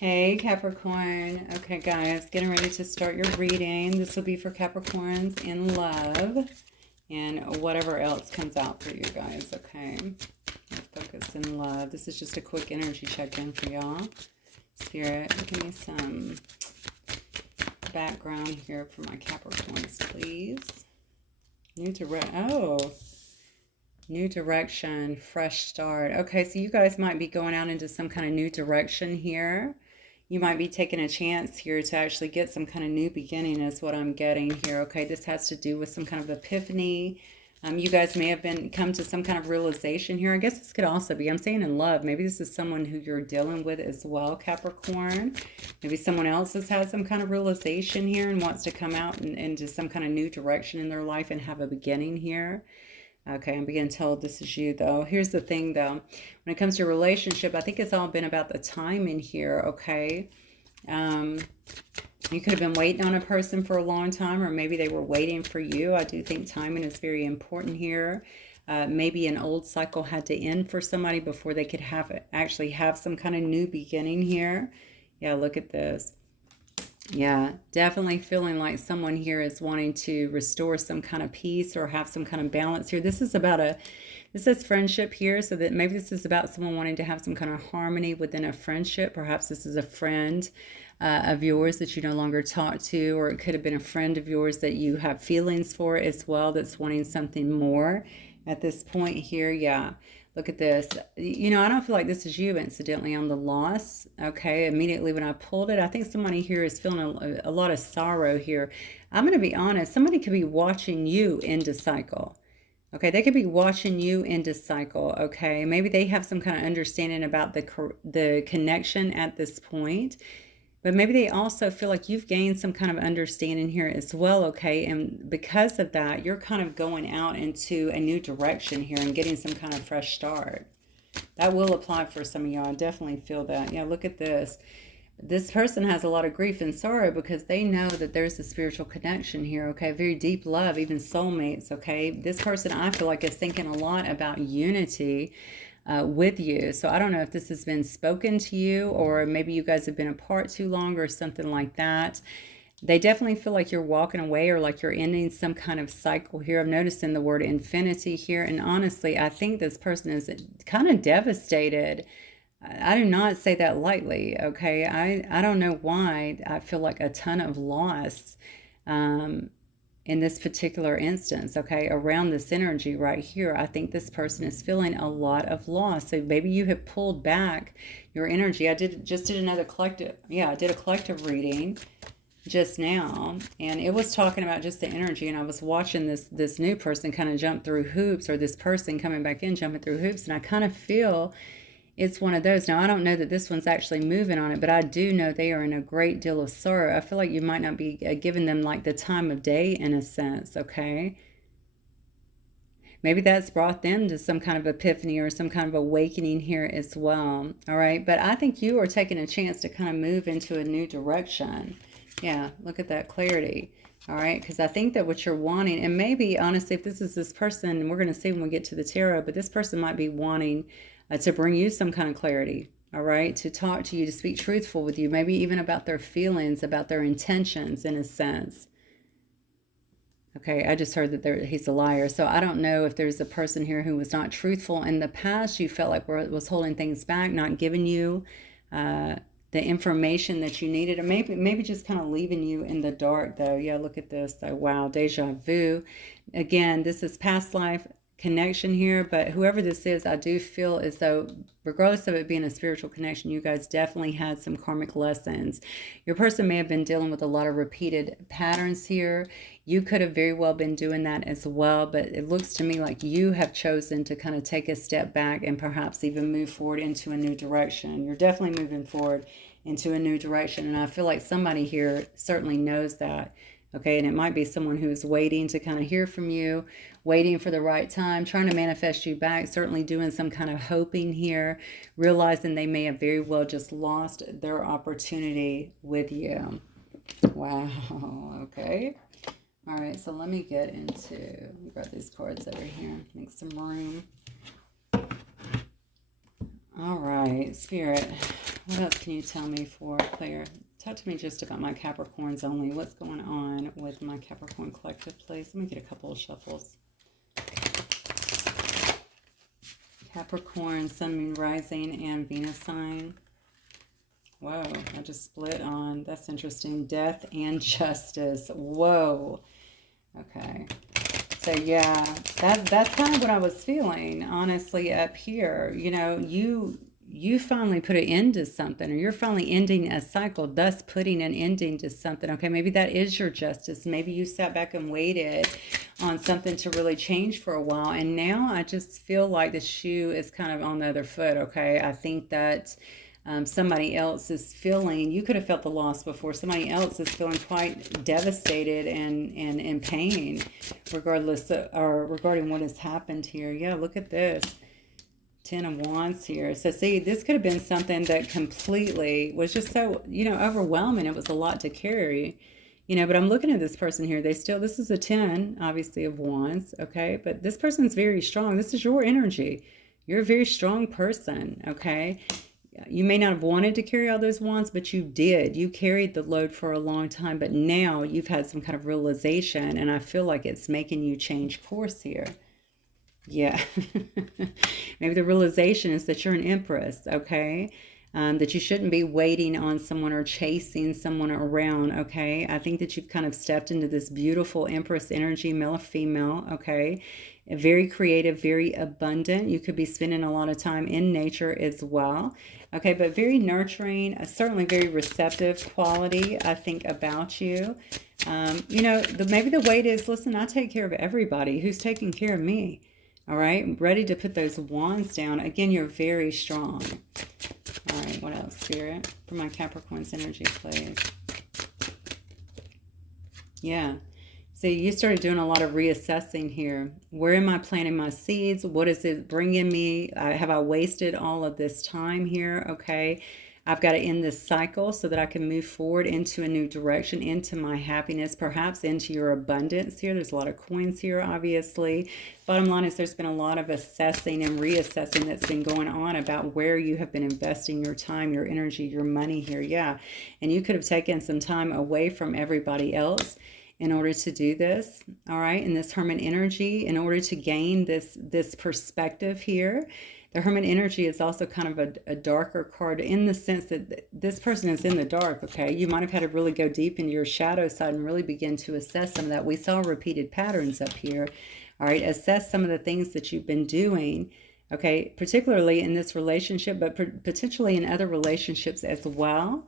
Hey Capricorn. Okay guys, getting ready to start your reading. This will be for Capricorns in love and whatever else comes out for you guys, okay? Focus in love. This is just a quick energy check-in for y'all. Spirit, give me some background here for my Capricorns, please. New direction, fresh start. Okay, so you guys might be going out into some kind of new direction here. You might be taking a chance here to actually get some kind of new beginning is what I'm getting here. Okay, this has to do with some kind of epiphany. You guys may have come to some kind of realization here. I guess this could also be, I'm saying in love, maybe this is someone who you're dealing with as well, Capricorn. Maybe someone else has had some kind of realization here and wants to come out into some kind of new direction in their life and have a beginning here. Okay, I'm being told this is you, though. Here's the thing, though. When it comes to relationship, I think it's all been about the timing here, okay? You could have been waiting on a person for a long time, or maybe they were waiting for you. I do think timing is very important here. Maybe an old cycle had to end for somebody before they could actually have some kind of new beginning here. Yeah, look at this. Yeah, definitely feeling like someone here is wanting to restore some kind of peace or have some kind of balance here. This is about this is friendship here, so that maybe this is about someone wanting to have some kind of harmony within a friendship. Perhaps this is a friend of yours that you no longer talk to, or it could have been a friend of yours that you have feelings for as well that's wanting something more at this point here. Yeah. Look at this. You know, I don't feel like this is you, incidentally, on the loss. Okay, immediately when I pulled it, I think somebody here is feeling a lot of sorrow here. I'm going to be honest. Somebody could be watching you end a cycle. Okay, they could be watching you end a cycle. Okay, maybe they have some kind of understanding about the connection at this point. But maybe they also feel like you've gained some kind of understanding here as well, okay? And because of that, you're kind of going out into a new direction here and getting some kind of fresh start. That will apply for some of y'all. I definitely feel that. Yeah, look at this. This person has a lot of grief and sorrow because they know that there's a spiritual connection here, okay? Very deep love, even soulmates, okay? This person, I feel like, is thinking a lot about unity with you. So I don't know if this has been spoken to you, or maybe you guys have been apart too long or something like that. They definitely feel like you're walking away or like you're ending some kind of cycle here. I'm noticing the word infinity here. And honestly, I think this person is kind of devastated. I do not say that lightly, okay? I don't know why I feel like a ton of loss in this particular instance, okay, around this energy right here. I think this person is feeling a lot of loss. So maybe you have pulled back your energy. I just did another collective, I did a collective reading just now, and it was talking about just the energy, and I was watching this new person kind of jump through hoops, or this person coming back in jumping through hoops, and I kind of feel it's one of those. Now, I don't know that this one's actually moving on it, but I do know they are in a great deal of sorrow. I feel like you might not be giving them like the time of day in a sense, okay? Maybe that's brought them to some kind of epiphany or some kind of awakening here as well, all right? But I think you are taking a chance to kind of move into a new direction. Yeah, look at that clarity. All right, because I think that what you're wanting, and maybe honestly, if this is this person, and we're going to see when we get to the tarot, but this person might be wanting to bring you some kind of clarity, all right, to talk to you, to speak truthful with you, maybe even about their feelings, about their intentions in a sense. Okay, I just heard that he's a liar. So I don't know if there's a person here who was not truthful in the past. You felt like was holding things back, not giving you the information that you needed, or maybe just kind of leaving you in the dark, though. Yeah, look at this. So, wow, deja vu. Again, this is past life connection here, but whoever this is, I do feel as though, regardless of it being a spiritual connection, you guys definitely had some karmic lessons. Your person may have been dealing with a lot of repeated patterns here. You could have very well been doing that as well, but it looks to me like you have chosen to kind of take a step back and perhaps even move forward into a new direction. You're definitely moving forward into a new direction, and I feel like somebody here certainly knows that. Okay, and it might be someone who is waiting to kind of hear from you, waiting for the right time, trying to manifest you back, certainly doing some kind of hoping here, realizing they may have very well just lost their opportunity with you. Wow, okay. All right, so let me get into, let me grab these cards over here, make some room. All right, Spirit, What else can you tell me for clear? Talk to me just about my Capricorns only. What's going on with my Capricorn collective, please? Let me get a couple of shuffles. Capricorn, Sun, Moon, Rising, and Venus sign. Whoa, I just split on, that's interesting, Death and Justice. Whoa. Okay. So yeah, that's kind of what I was feeling, honestly, up here. You know, you finally put an end to something, or you're finally ending a cycle, thus putting an ending to something. Okay, maybe that is your justice. Maybe you sat back and waited on something to really change for a while, and now I just feel like the shoe is kind of on the other foot. Okay, I think that somebody else is feeling, you could have felt the loss before, somebody else is feeling quite devastated and in pain regardless of, or regarding what has happened here. Yeah, look at this. 10 of Wands here. So see, this could have been something that completely was just so, you know, overwhelming. It was a lot to carry, you know, but I'm looking at this person here. They still, this is a 10, obviously, of Wands, okay? But this person's very strong. This is your energy. You're a very strong person, okay? You may not have wanted to carry all those wands, but you did. You carried the load for a long time, but now you've had some kind of realization, and I feel like it's making you change course here. Yeah. Maybe the realization is that you're an empress, okay? That you shouldn't be waiting on someone or chasing someone around, okay? I think that you've kind of stepped into this beautiful empress energy, male or female, okay? Very creative, very abundant. You could be spending a lot of time in nature as well, okay? But very nurturing, certainly very receptive quality, I think, about you. You know, maybe the weight is, listen, I take care of everybody. Who's taking care of me? All right, I'm ready to put those wands down. Again, you're very strong. All right, what else, Spirit? For my Capricorn's energy, please. Yeah. So you started doing a lot of reassessing here. Where am I planting my seeds? What is it bringing me? Have I wasted all of this time here? Okay. I've got to end this cycle so that I can move forward into a new direction, into my happiness, perhaps into your abundance here. There's a lot of coins here, obviously. Bottom line is there's been a lot of assessing and reassessing that's been going on about where you have been investing your time, your energy, your money here. Yeah. And you could have taken some time away from everybody else in order to do this, all right, in this Hermit energy, in order to gain this perspective here. The Hermit energy is also kind of a darker card in the sense that this person is in the dark, okay? You might have had to really go deep into your shadow side and really begin to assess some of that. We saw repeated patterns up here, all right? Assess some of the things that you've been doing, okay? Particularly in this relationship, but potentially in other relationships as well.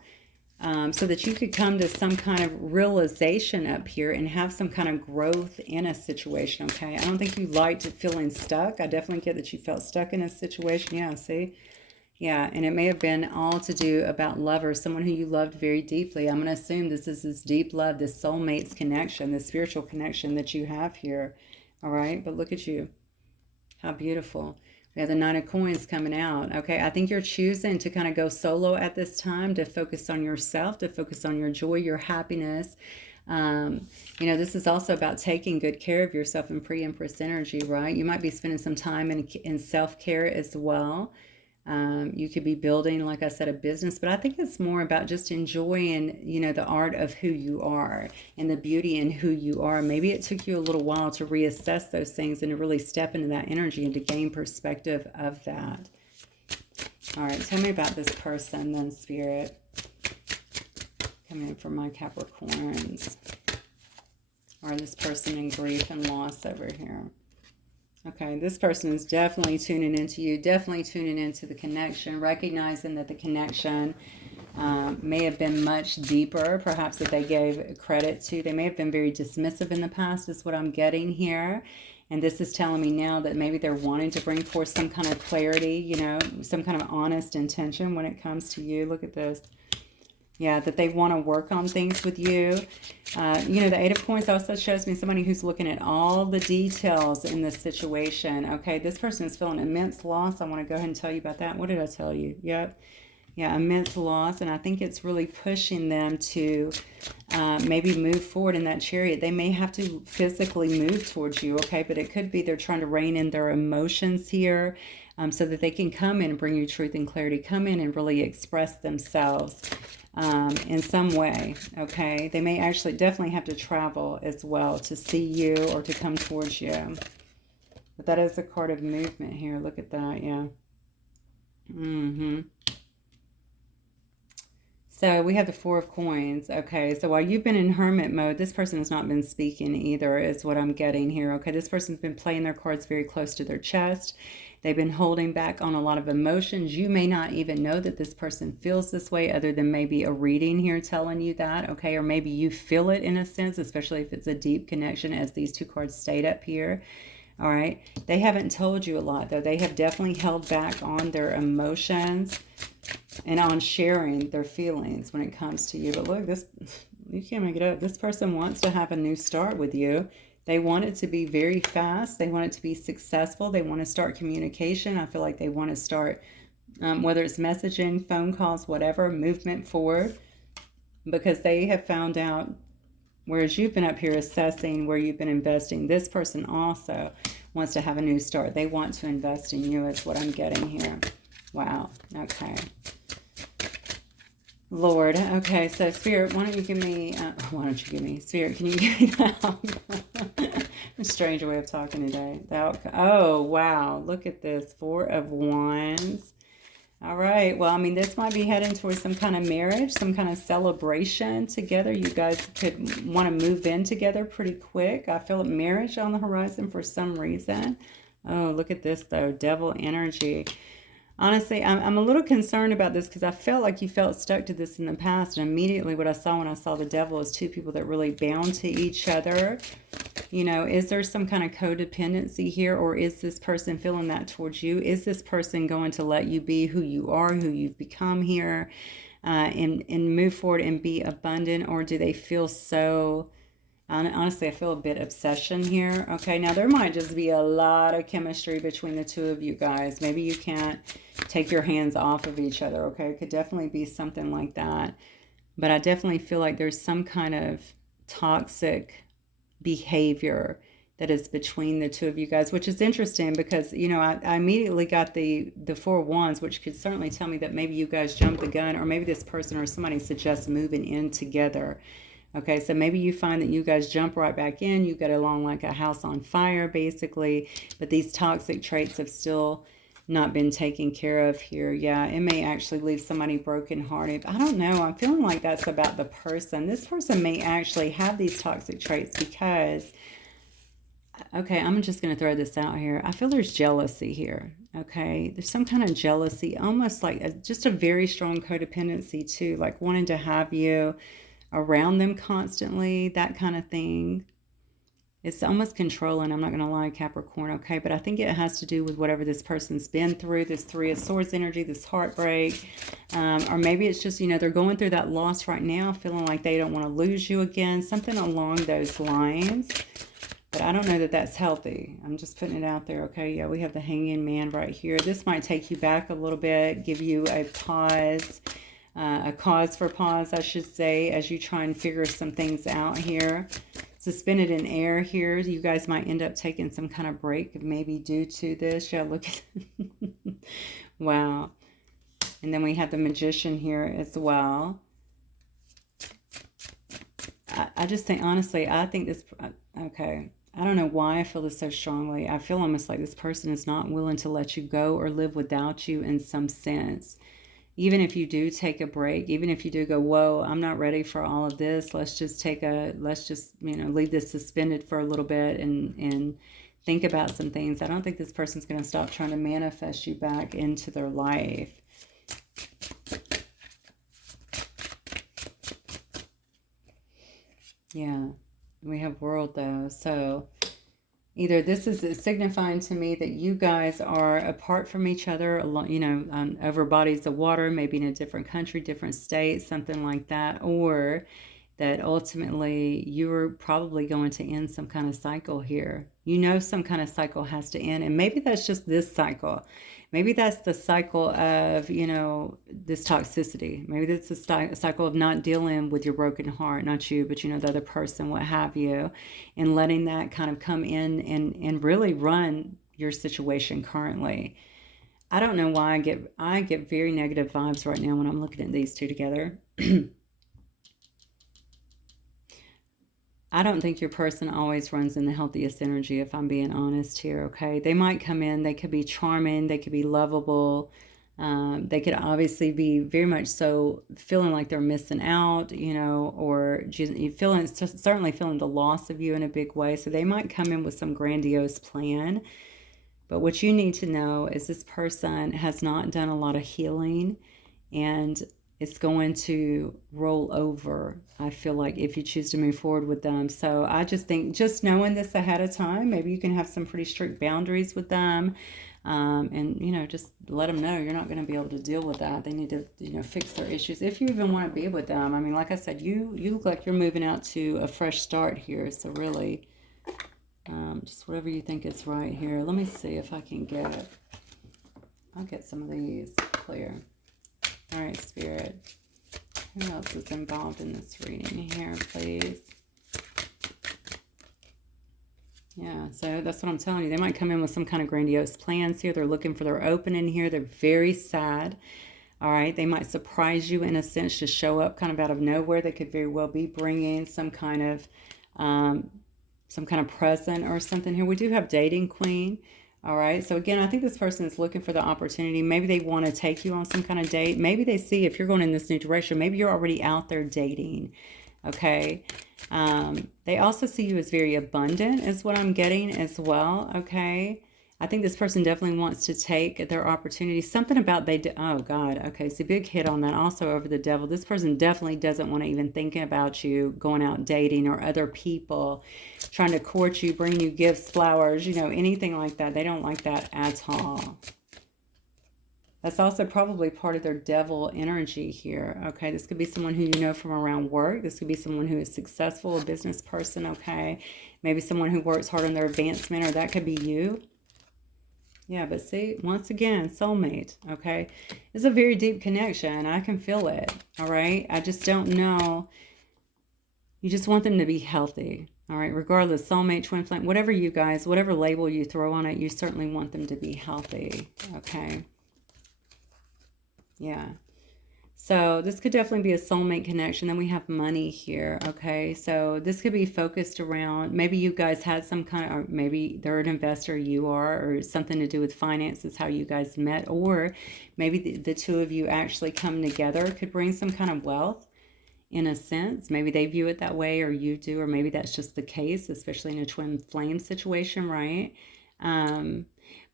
So that you could come to some kind of realization up here and have some kind of growth in a situation, okay? I don't think you liked feeling stuck. I definitely get that you felt stuck in a situation. Yeah, see? Yeah, and it may have been all to do about love or someone who you loved very deeply. I'm going to assume this is this deep love, this soulmate's connection, this spiritual connection that you have here, all right? But look at you. How beautiful. We have the Nine of Coins coming out. Okay, I think you're choosing to kind of go solo at this time, to focus on yourself, to focus on your joy, your happiness. You know, this is also about taking good care of yourself in pre-Empress energy, right? You might be spending some time in self-care as well. You could be building, like I said, a business, but I think it's more about just enjoying, you know, the art of who you are and the beauty in who you are. Maybe it took you a little while to reassess those things and to really step into that energy and to gain perspective of that. All right, tell me about this person then, Spirit. Coming in for my Capricorns. Or this person in grief and loss over here. Okay, this person is definitely tuning into you, definitely tuning into the connection, recognizing that the connection may have been much deeper, perhaps that they gave credit to. They may have been very dismissive in the past, is what I'm getting here. And this is telling me now that maybe they're wanting to bring forth some kind of clarity, you know, some kind of honest intention when it comes to you. Look at this. Yeah, that they want to work on things with you. You know, the Eight of Coins also shows me somebody who's looking at all the details in this situation. Okay, this person is feeling immense loss. I want to go ahead and tell you about that. What did I tell you? Yep. Yeah, immense loss. And I think it's really pushing them to maybe move forward in that Chariot. They may have to physically move towards you, okay? But it could be they're trying to rein in their emotions here. so that they can come in and bring you truth and clarity, come in and really express themselves in some way, okay? They may actually definitely have to travel as well to see you or to come towards you. But that is a card of movement here. Look at that, yeah. So we have the Four of Coins. Okay, so while you've been in hermit mode, this person has not been speaking either, is what I'm getting here. Okay, this person's been playing their cards very close to their chest. They've been holding back on a lot of emotions. You may not even know that this person feels this way other than maybe a reading here telling you that, okay? Or maybe you feel it in a sense, especially if it's a deep connection, as these two cards stayed up here. All right, they haven't told you a lot, though. They have definitely held back on their emotions and on sharing their feelings when it comes to you. But look, this, you can't make it up. This person wants to have a new start with you. They want it to be very fast. They want it to be successful. They want to start communication. I feel like they want to start, whether it's messaging, phone calls, whatever, movement forward, because they have found out, whereas you've been up here assessing where you've been investing, this person also wants to have a new start. They want to invest in you is what I'm getting here. Wow. Okay. Lord. Okay. So Spirit, why don't you give me, Spirit, can you give me that? A strange way of talking today. Oh, wow. Look at this. Four of Wands. All right. Well, I mean, this might be heading towards some kind of marriage, some kind of celebration together. You guys could want to move in together pretty quick. I feel marriage on the horizon for some reason. Oh, look at this, though. Devil energy. Honestly, I'm a little concerned about this because I felt like you felt stuck to this in the past. And immediately what I saw when I saw the devil is two people that really bound to each other. You know, is there some kind of codependency here, or is this person feeling that towards you? Is this person going to let you be who you are, who you've become here, and move forward and be abundant? Or do they feel so... Honestly, I feel a bit obsession here. Okay, now there might just be a lot of chemistry between the two of you guys. Maybe you can't take your hands off of each other, okay? It could definitely be something like that. But I definitely feel like there's some kind of toxic behavior that is between the two of you guys, which is interesting because, you know, I immediately got the Four of Wands, which could certainly tell me that maybe you guys jumped the gun, or maybe this person or somebody suggests moving in together. Okay, so maybe you find that you guys jump right back in. You get along like a house on fire, basically. But these toxic traits have still not been taken care of here. Yeah, it may actually leave somebody brokenhearted. I don't know. I'm feeling like that's about the person. This person may actually have these toxic traits because... Okay, I'm just going to throw this out here. I feel there's jealousy here. Okay, there's some kind of jealousy, almost like just a very strong codependency too, like wanting to have you around them constantly, that kind of thing. It's almost controlling, I'm not going to lie, Capricorn, okay? But I think it has to do with whatever this person's been through, this Three of Swords energy, this heartbreak. Or maybe it's just, you know, they're going through that loss right now, feeling like they don't want to lose you again, something along those lines. But I don't know that that's healthy. I'm just putting it out there, okay? Yeah, we have the Hanging Man right here. This might take you back a little bit, give you a pause. A cause for pause, I should say, as you try and figure some things out here. Suspended in air here. You guys might end up taking some kind of break, maybe due to this. Yeah, look at wow. And then we have the Magician here as well. I just think, honestly, I think this, okay, I don't know why I feel this so strongly. I feel almost like this person is not willing to let you go or live without you in some sense. Even if you do take a break, even if you do go, whoa, I'm not ready for all of this. Let's just you know, leave this suspended for a little bit and think about some things. I don't think this person's going to stop trying to manifest you back into their life. Yeah, we have World though. So either this is signifying to me that you guys are apart from each other, you know, over bodies of water, maybe in a different country, different state, something like that, or that ultimately you're probably going to end some kind of cycle here. You know, some kind of cycle has to end, and maybe that's just this cycle. Maybe that's the cycle of, you know, this toxicity. Maybe that's a cycle of not dealing with your broken heart, not you, but, you know, the other person, what have you, and letting that kind of come in and really run your situation currently. I don't know why I get very negative vibes right now when I'm looking at these two together. I don't think your person always runs in the healthiest energy, if I'm being honest here, okay? They might come in, they could be charming, they could be lovable, they could obviously be very much so feeling like they're missing out, you know, or feeling, certainly feeling the loss of you in a big way. So they might come in with some grandiose plan. But what you need to know is this person has not done a lot of healing, and it's going to roll over, I feel like, if you choose to move forward with them. So I just think just knowing this ahead of time, maybe you can have some pretty strict boundaries with them. And, you know, just let them know you're not going to be able to deal with that. They need to, you know, fix their issues. If you even want to be with them. I mean, like I said, you look like you're moving out to a fresh start here. So really, just whatever you think is right here. Let me see if I can get, I'll get some of these clear. All right, Spirit. Who else is involved in this reading here, please? Yeah, so that's what I'm telling you. They might come in with some kind of grandiose plans here. They're looking for their opening here. They're very sad. All right, they might surprise you in a sense, just show up kind of out of nowhere. They could very well be bringing some kind of present or something here. We do have dating queen. All right. So again, I think this person is looking for the opportunity. Maybe they want to take you on some kind of date. Maybe they see if you're going in this new direction, maybe you're already out there dating. Okay. They also see you as very abundant is what I'm getting as well. Okay. I think this person definitely wants to take their opportunity. Something about oh God. Okay. So big hit on that also over the devil. This person definitely doesn't want to even think about you going out dating or other people trying to court you, bring you gifts, flowers, you know, anything like that. They don't like that at all. That's also probably part of their devil energy here. Okay, this could be someone who you know from around work. This could be someone who is successful, a business person, okay? Maybe someone who works hard on their advancement, or that could be you. Yeah, but see, once again, soulmate, okay? It's a very deep connection. I can feel it, all right? I just don't know. You just want them to be healthy, all right? Regardless, soulmate, twin flame, whatever you guys, whatever label you throw on it, you certainly want them to be healthy, okay? Yeah. So this could definitely be a soulmate connection. Then we have money here, okay? So this could be focused around, maybe you guys had some kind of, or maybe they're an investor, you are, or something to do with finances, how you guys met, or maybe the two of you actually come together, could bring some kind of wealth in a sense. Maybe they view it that way, or you do, or maybe that's just the case, especially in a twin flame situation, right?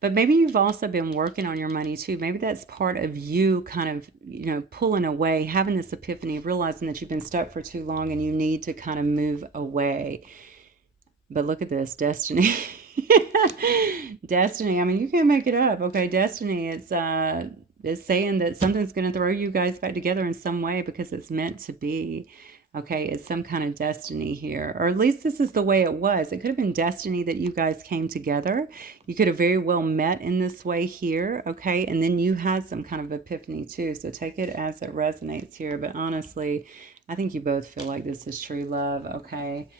But maybe you've also been working on your money too. Maybe that's part of you kind of, you know, pulling away, having this epiphany, realizing that you've been stuck for too long and you need to kind of move away. But look at this, destiny. Destiny, I mean, you can't make it up, okay? Destiny is saying that something's going to throw you guys back together in some way because it's meant to be. Okay, it's some kind of destiny here. Or at least this is the way it was. It could have been destiny that you guys came together. You could have very well met in this way here, okay? And then you had some kind of epiphany too. So take it as it resonates here. But honestly, I think you both feel like this is true love, okay?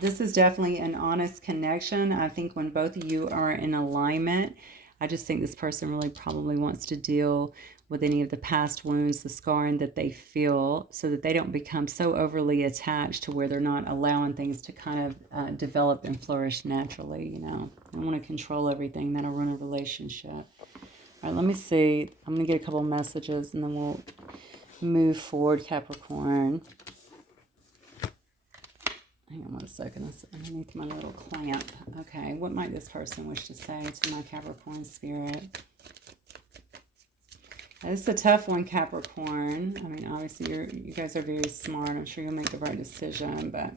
This is definitely an honest connection. I think when both of you are in alignment, I just think this person really probably wants to deal with any of the past wounds, the scarring that they feel, so that they don't become so overly attached to where they're not allowing things to kind of develop and flourish naturally, you know. I don't want to control everything. That'll ruin a relationship. All right, let me see. I'm going to get a couple messages and then we'll move forward, Capricorn. Hang on one second. That's underneath my little clamp. Okay, what might this person wish to say to my Capricorn spirit? This is a tough one, Capricorn. I mean, obviously, you guys are very smart. I'm sure you'll make the right decision, but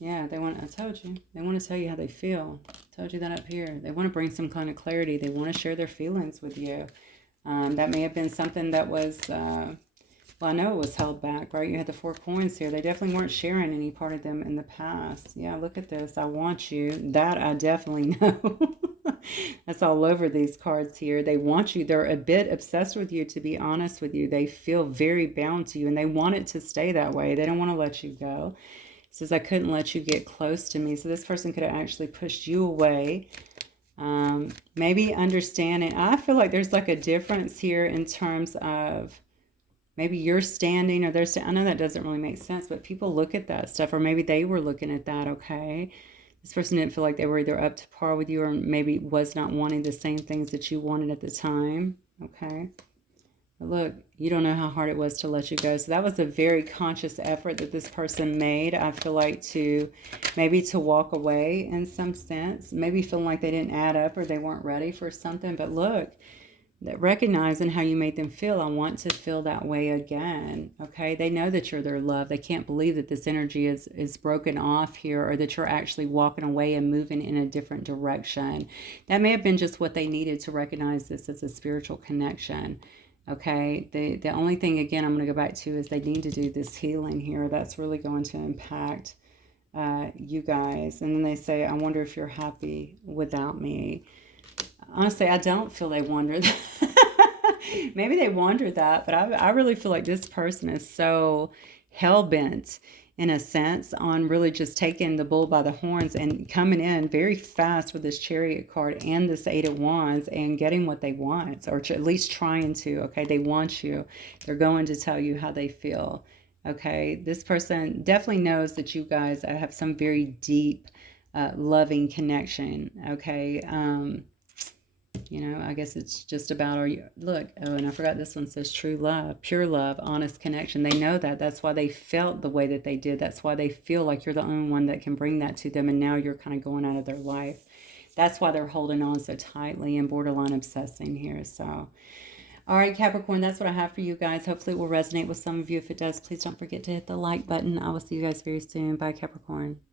yeah, I told you, they want to tell you how they feel. I told you that up here. They want to bring some kind of clarity. They want to share their feelings with you. That may have been something that was, well, I know it was held back, right? You had the 4 coins here. They definitely weren't sharing any part of them in the past. Yeah, look at this. I want you. That I definitely know. That's all over these cards here. They want you. They're a bit obsessed with you, to be honest with you. They feel very bound to you, and they want it to stay that way. They don't want to let you go. says, I couldn't let you get close to me. So this person could have actually pushed you away. Maybe understanding. I feel like there's like a difference here in terms of maybe you're standing or they're standing. I know that doesn't really make sense, but people look at that stuff, or maybe they were looking at that, okay? This person didn't feel like they were either up to par with you or maybe was not wanting the same things that you wanted at the time, okay? But look, you don't know how hard it was to let you go. So that was a very conscious effort that this person made, I feel like, to maybe to walk away in some sense. Maybe feeling like they didn't add up or they weren't ready for something. But look, that recognizing how you made them feel, I want to feel that way again, okay? They know that you're their love. They can't believe that this energy is broken off here, or that you're actually walking away and moving in a different direction. That may have been just what they needed to recognize this as a spiritual connection. Okay, the only thing, again, I'm going to go back to is they need to do this healing here. That's really going to impact you guys. And then they say, I wonder if you're happy without me. Honestly, I don't feel they wondered. Maybe they wondered that, but I really feel like this person is so hell-bent, in a sense, on really just taking the bull by the horns and coming in very fast with this Chariot card and this Eight of Wands and getting what they want, or at least trying to, okay? They want you. They're going to tell you how they feel, okay? This person definitely knows that you guys have some very deep, loving connection, okay? You know, I guess it's just about, are you, look, oh, and I forgot this one says true love, pure love, honest connection. They know that. That's why they felt the way that they did. That's why they feel like you're the only one that can bring that to them. And now you're kind of going out of their life. That's why they're holding on so tightly and borderline obsessing here. So, all right, Capricorn, that's what I have for you guys. Hopefully it will resonate with some of you. If it does, please don't forget to hit the like button. I will see you guys very soon. Bye, Capricorn.